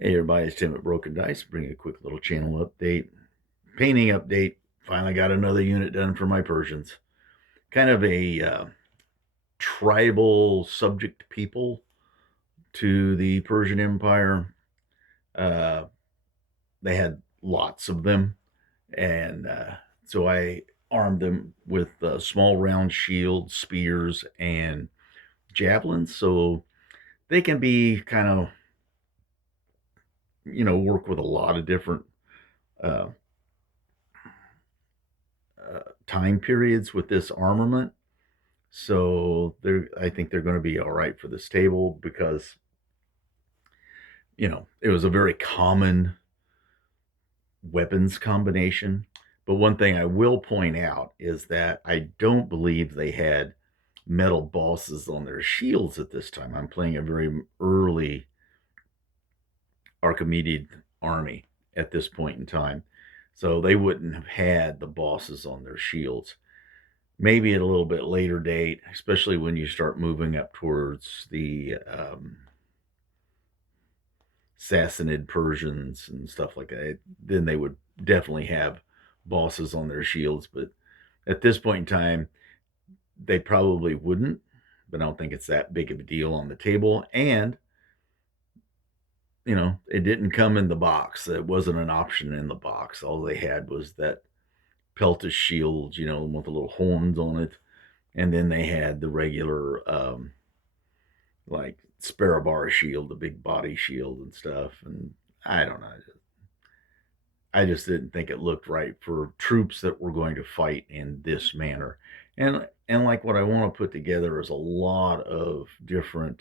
Hey everybody, it's Tim at Broken Dice. Bring a quick little channel update, painting update. Finally got another unit done for my Persians. Kind of a tribal subject people to the Persian Empire. Uh, they had lots of them, and so I armed them with small round shields, spears, and javelins, so they can be kind of work with a lot of different uh, time periods with this armament. So I think they're going to be all right for this table because it was a very common weapons combination. But one thing I will point out is that I don't believe they had metal bosses on their shields at this time. I'm playing a very early Archimedes army at this point in time. So they wouldn't have had the bosses on their shields. Maybe at a little bit later date, especially when you start moving up towards the Sassanid Persians and stuff like that, then they would definitely have bosses on their shields. But at this point in time, they probably wouldn't. But I don't think it's that big of a deal on the table. And, it didn't come in the box. It wasn't an option in the box. All they had was that peltis shield, with the little horns on it. And then they had the regular, like Sparabar shield, the big body shield and stuff. And I don't know. I just didn't think it looked right for troops that were going to fight in this manner. And like what I want to put together is a lot of different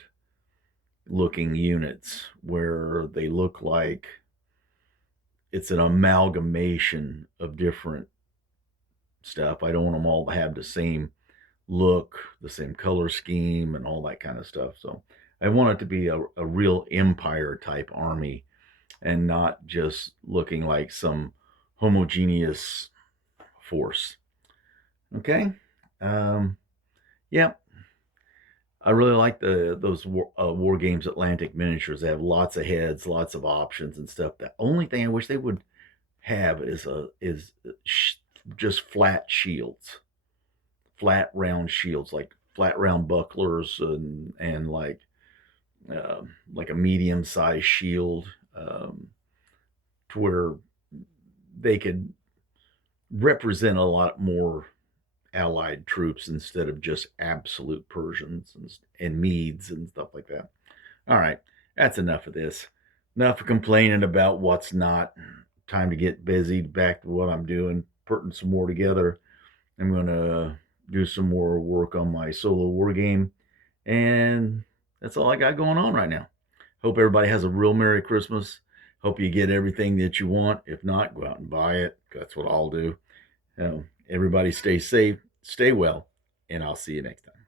looking units where they look like it's an amalgamation of different stuff. I don't want them all to have the same look, the same color scheme, and all that kind of stuff. So I want it to be a real empire type army and not just looking like some homogeneous force. Okay. Yeah, I really like those War Games Atlantic miniatures. They have lots of heads, lots of options and stuff. The only thing I wish they would have is just flat shields, flat round shields, like flat round bucklers and like a medium sized shield, to where they could represent a lot more allied troops instead of just absolute Persians and Medes and stuff like that. All right, that's enough of this. Enough of complaining about what's not. Time to get busy. Back to what I'm doing, putting some more together. I'm going to do some more work on my solo war game. And that's all I got going on right now. Hope everybody has a real Merry Christmas. Hope you get everything that you want. If not, go out and buy it. That's what I'll do. Everybody stay safe, stay well, and I'll see you next time.